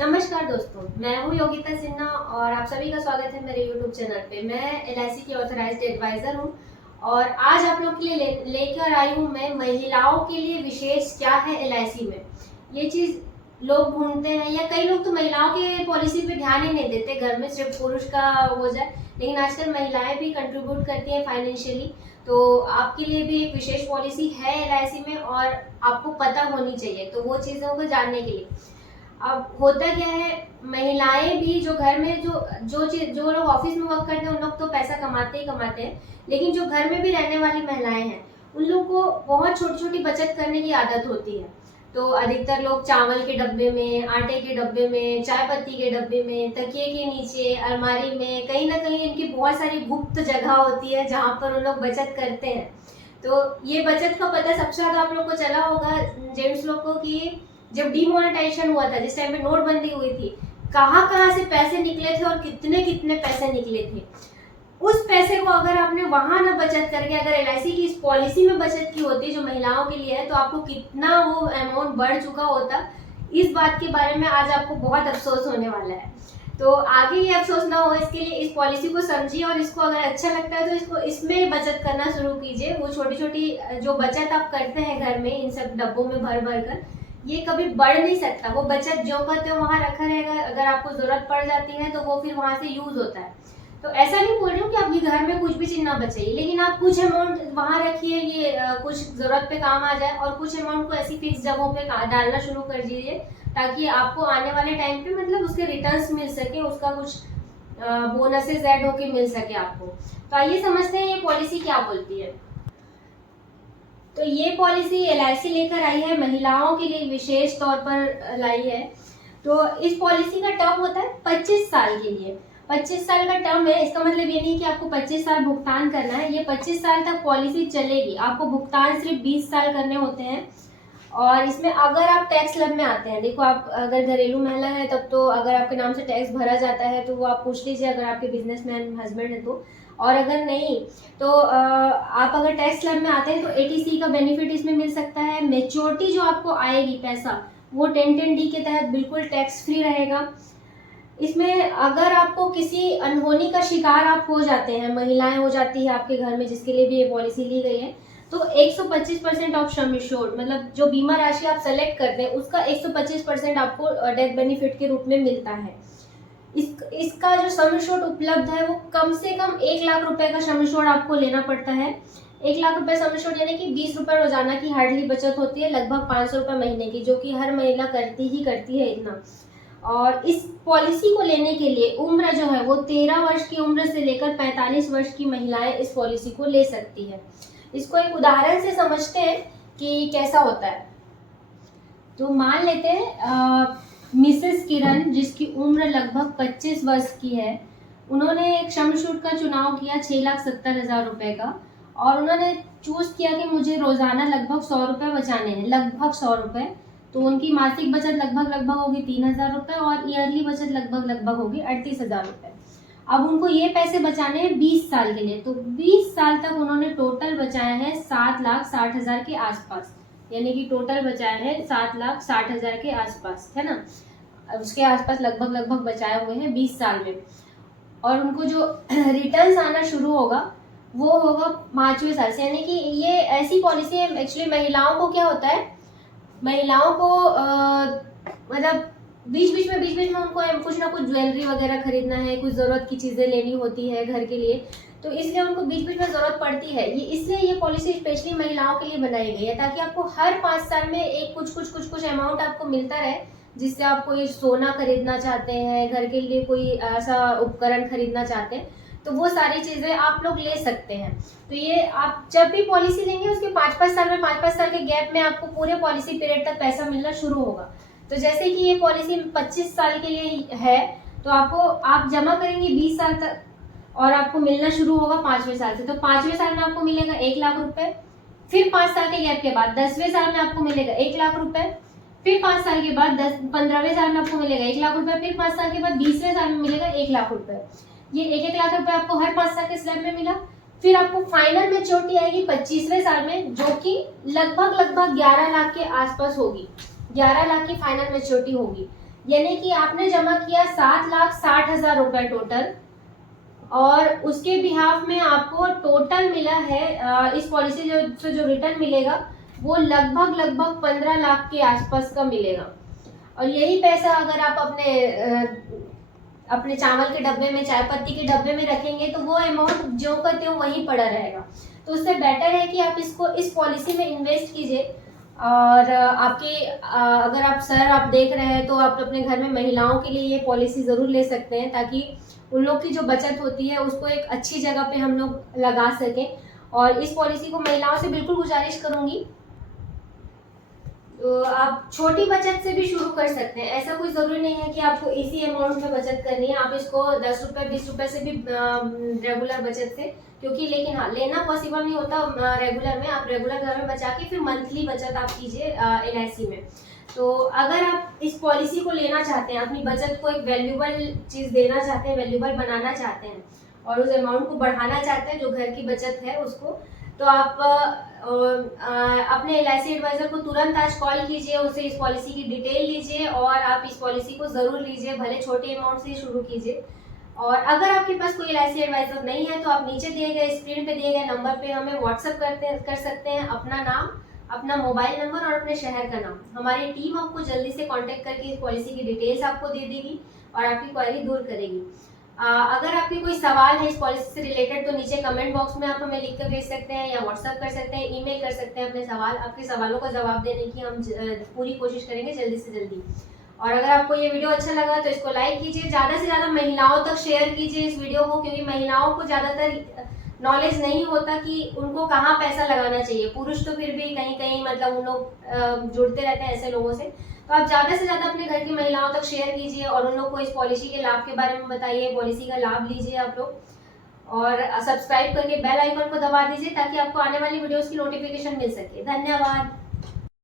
नमस्कार दोस्तों, मैं हूं योगिता सिन्हा और आप सभी का स्वागत है मेरे YouTube चैनल पे। मैं एलआईसी की ऑथराइज्ड एडवाइजर हूं और आज आप लोग के लिए लेकर आई हूं मैं महिलाओं के लिए विशेष क्या है एलआईसी में। ये चीज लोग ढूंढते हैं या कई लोग तो महिलाओं के पॉलिसी पे ध्यान ही नहीं देते, घर में सिर्फ पुरुष का हो जाए, लेकिन आजकल महिलाएं भी कंट्रीब्यूट करती हैं फाइनेंशियली। तो आपके लिए भी एक विशेष पॉलिसी है एलआईसी में और आपको पता होनी चाहिए, तो वो चीज़ों को जानने के लिए अब होता क्या है, महिलाएं भी जो घर में जो लोग ऑफिस में वर्क करते हैं उन लोग तो पैसा कमाते ही कमाते हैं, लेकिन जो घर में भी रहने वाली महिलाएं हैं उन लोग को बहुत छोटी छोटी बचत करने की आदत होती है। तो अधिकतर लोग चावल के डब्बे में, आटे के डब्बे में, चाय पत्ती के डब्बे में, तकिए के नीचे, अलमारी में, कहीं ना कहीं इनकी बहुत सारी गुप्त जगह होती है जहाँ पर उन लोग बचत करते हैं। तो ये बचत का पता सबसे ज्यादा आप लोग को चला होगा जेंट्स लोग को कि जब डीमोनेटाइजेशन हुआ था, जिस टाइम पे नोटबंदी हुई थी, कहाँ कहाँ से पैसे निकले थे और कितने कितने पैसे निकले थे। उस पैसे को अगर आपने वहां ना बचत करके अगर एलआईसी की इस पॉलिसी में बचत की होती जो महिलाओं के लिए है, तो आपको कितना वो अमाउंट बढ़ चुका होता। इस बात के बारे में आज आपको बहुत अफसोस होने वाला है। तो आगे ये अफसोस ना हो इसके लिए इस पॉलिसी को समझिए और इसको अगर अच्छा लगता है तो इसको इसमें बचत करना शुरू कीजिए। वो छोटी छोटी जो बचत आप करते हैं घर में इन सब डब्बों में भर भर कर, ये कभी बढ़ नहीं सकता। वो बचत जो का त्यों वहां रखा रहेगा, अगर आपको जरूरत पड़ जाती है तो वो फिर वहां से यूज होता है। तो ऐसा नहीं बोल रही हूँ कि आपके घर में कुछ भी चीज ना बचाइए, लेकिन आप कुछ अमाउंट वहां रखिए, ये कुछ जरूरत पे काम आ जाए, और कुछ अमाउंट को ऐसी फिक्स जगहों पे डालना शुरू कर दीजिए ताकि आपको आने वाले टाइम पे मतलब उसके रिटर्न्स मिल सके, उसका कुछ बोनसेस ऐड होके मिल सके आपको। तो आइए समझते हैं ये पॉलिसी क्या बोलती है। तो ये पॉलिसी एलआईसी लेकर आई है, महिलाओं के लिए विशेष तौर पर लाई है। तो इस पॉलिसी का टर्म होता है 25 साल के लिए। 25 साल का टर्म है, इसका मतलब ये नहीं कि आपको 25 साल भुगतान करना है। ये 25 साल तक पॉलिसी चलेगी, आपको भुगतान सिर्फ 20 साल करने होते हैं। और इसमें अगर आप टैक्स स्लैब में आते हैं, देखो आप अगर घरेलू महिला है तब तो अगर आपके नाम से टैक्स भरा जाता है तो वो आप पूछ लीजिए अगर आपके बिजनेसमैन हस्बैंड है तो। और अगर नहीं तो आप अगर टैक्स स्लैब में आते हैं तो एटीसी का बेनिफिट इसमें मिल सकता है। मेच्योरिटी जो आपको आएगी पैसा वो 1010D के तहत बिल्कुल टैक्स फ्री रहेगा। इसमें अगर आपको किसी अनहोनी का शिकार आप हो जाते हैं, महिलाएं हो जाती है आपके घर में जिसके लिए भी ये पॉलिसी ली गई है, तो 125% ऑफ सम एश्योर्ड, मतलब जो बीमा राशि आप सेलेक्ट करते हैं उसका 125% आपको डेथ बेनिफिट के रूप में मिलता है। इसका जो सम एश्योर्ड उपलब्ध है वो कम से कम 1 लाख रुपए का सम एश्योर्ड आपको लेना पड़ता है। 1 लाख रुपए सम एश्योर्ड यानी कि 20 रुपए रोजाना की हार्डली बचत होती है, लगभग 500 रुपए महीने की, जो कि हर महिला करती है इतना। और इस पॉलिसी को लेने के लिए उम्र जो है वो 13 वर्ष की उम्र से लेकर 45 वर्ष की महिलाएं इस पॉलिसी को ले सकती है। इसको एक उदाहरण से समझते हैं कि कैसा होता है। तो मान लेते हैं मिसेस किरण, जिसकी उम्र लगभग 25 वर्ष की है, उन्होंने एक सम एश्योर्ड का चुनाव किया 6,70,000 रुपए का, और उन्होंने चूज किया कि मुझे रोजाना लगभग 100 रुपए बचाने हैं, लगभग 100 रुपए। तो उनकी मासिक बचत लगभग होगी 3,000 रुपए और ईयरली बचत लगभग होगी 38,000 रुपए। अब उनको ये पैसे बचाने हैं 20 साल के लिए, तो 20 साल तक उन्होंने टोटल बचाए हैं 7,60,000 के आसपास, यानी कि टोटल बचाए हैं 7,60,000 के आसपास, है ना। उसके आसपास लगभग बचाए हुए हैं 20 साल में। और उनको जो रिटर्न्स आना शुरू होगा वो होगा 5वें साल से, यानी कि ये ऐसी पॉलिसी है। एक्चुअली महिलाओं को क्या होता है, महिलाओं को मतलब बीच बीच में उनको कुछ ना कुछ ज्वेलरी वगैरह खरीदना है, कुछ जरूरत की चीजें लेनी होती है घर के लिए, तो इसलिए उनको बीच बीच में जरूरत पड़ती है। ये इसलिए ये पॉलिसी स्पेशली महिलाओं के लिए बनाई गई है ताकि आपको हर 5 साल में एक कुछ अमाउंट आपको मिलता रहे, जिससे आप कोई सोना खरीदना चाहते हैं, घर के लिए कोई ऐसा उपकरण खरीदना चाहते हैं, तो वो सारी चीजें आप लोग ले सकते हैं। तो ये आप जब भी पॉलिसी लेंगे उसके 5-5 साल में, 5-5 साल के गैप में आपको पूरे पॉलिसी पीरियड तक पैसा मिलना शुरू होगा। तो जैसे कि ये पॉलिसी 25 साल के लिए है, तो आप जमा करेंगे 20 साल तक और आपको मिलना शुरू होगा 5वें साल से। तो 5वें साल में आपको मिलेगा 1 लाख रुपए, फिर 5 साल के गैप के बाद 10वें साल में आपको मिलेगा 1 लाख रुपए, फिर 5 साल के बाद 15वें साल में आपको मिलेगा 1 लाख रुपए, फिर 5 साल के बाद 20वें साल में मिलेगा 1 लाख रुपए। ये 1-1 लाख रुपए आपको हर 5 साल के स्लैब में मिला। फिर आपको फाइनल मेच्योरिटी आएगी 25वें साल में, जो कि लगभग 11 लाख के आसपास होगी। 11 लाख की फाइनल मेच्योरिटी होगी। यानी कि आपने जमा किया 7,60,000 रुपए टोटल, और उसके बिहाफ में आपको टोटल मिला है इस पॉलिसी जो रिटर्न मिलेगा वो लगभग 15 लाख के आसपास का मिलेगा। और यही पैसा अगर आप अपने चावल के डब्बे में, चाय पत्ती के डब्बे में रखेंगे तो वो अमाउंट ज्यों का त्यों वहीं पड़ा रहेगा। तो उससे बेटर है कि आप इसको इस पॉलिसी में इन्वेस्ट कीजिए। और अगर आप देख रहे हैं तो आप अपने घर में महिलाओं के लिए ये पॉलिसी ज़रूर ले सकते हैं, ताकि उन लोग की जो बचत होती है उसको एक अच्छी जगह पे हम लोग लगा सकें। और इस पॉलिसी को महिलाओं से बिल्कुल गुजारिश करूंगी, तो आप छोटी बचत से भी शुरू कर सकते हैं। ऐसा कोई ज़रूरी नहीं है कि आपको इसी अमाउंट में बचत करनी है। आप इसको 10 रुपये 20 रुपये से भी रेगुलर बचत से, क्योंकि लेकिन हाँ, लेना पॉसिबल नहीं होता रेगुलर में। आप रेगुलर घर में बचा के फिर मंथली बचत आप कीजिए LIC में। तो अगर आप इस पॉलिसी को लेना चाहते हैं, अपनी बचत को एक वैल्यूबल चीज़ देना चाहते हैं, वैल्यूबल बनाना चाहते हैं और उस अमाउंट को बढ़ाना चाहते हैं जो घर की बचत है उसको, तो आप अपने LIC एडवाइजर को तुरंत आज कॉल कीजिए, उससे इस पॉलिसी की डिटेल लीजिए और आप इस पॉलिसी को ज़रूर लीजिए, भले छोटे अमाउंट से शुरू कीजिए। और अगर आपके पास कोई LIC एडवाइजर नहीं है तो आप नीचे दिए गए स्क्रीन पे दिए गए नंबर पे हमें व्हाट्सएप कर सकते हैं अपना नाम, अपना मोबाइल नंबर और अपने शहर का नाम। हमारी टीम आपको जल्दी से कांटेक्ट करके इस पॉलिसी की डिटेल्स आपको दे देगी और आपकी क्वेरी दूर करेगी। अगर आपके कोई सवाल है इस पॉलिसी से रिलेटेड तो नीचे कमेंट बॉक्स में आप हमें लिख कर भेज सकते हैं, या व्हाट्सएप कर सकते हैं, ईमेल कर सकते हैं अपने सवाल। आपके सवालों का जवाब देने की हम पूरी कोशिश करेंगे जल्दी से जल्दी। और अगर आपको ये वीडियो अच्छा लगा तो इसको लाइक कीजिए, ज़्यादा से ज़्यादा महिलाओं तक शेयर कीजिए इस वीडियो को, क्योंकि महिलाओं को ज़्यादातर नॉलेज नहीं होता कि उनको कहाँ पैसा लगाना चाहिए। पुरुष तो फिर भी कहीं कहीं मतलब उन लोग जुड़ते रहते हैं ऐसे लोगों से। तो आप ज़्यादा से ज़्यादा अपने घर की महिलाओं तक शेयर कीजिए और उन लोग को इस पॉलिसी के लाभ के बारे में बताइए, पॉलिसी का लाभ लीजिए आप लोग। और सब्सक्राइब करके बेल आइकन को दबा दीजिए ताकि आपको आने वाली वीडियोस की नोटिफिकेशन मिल सके। धन्यवाद।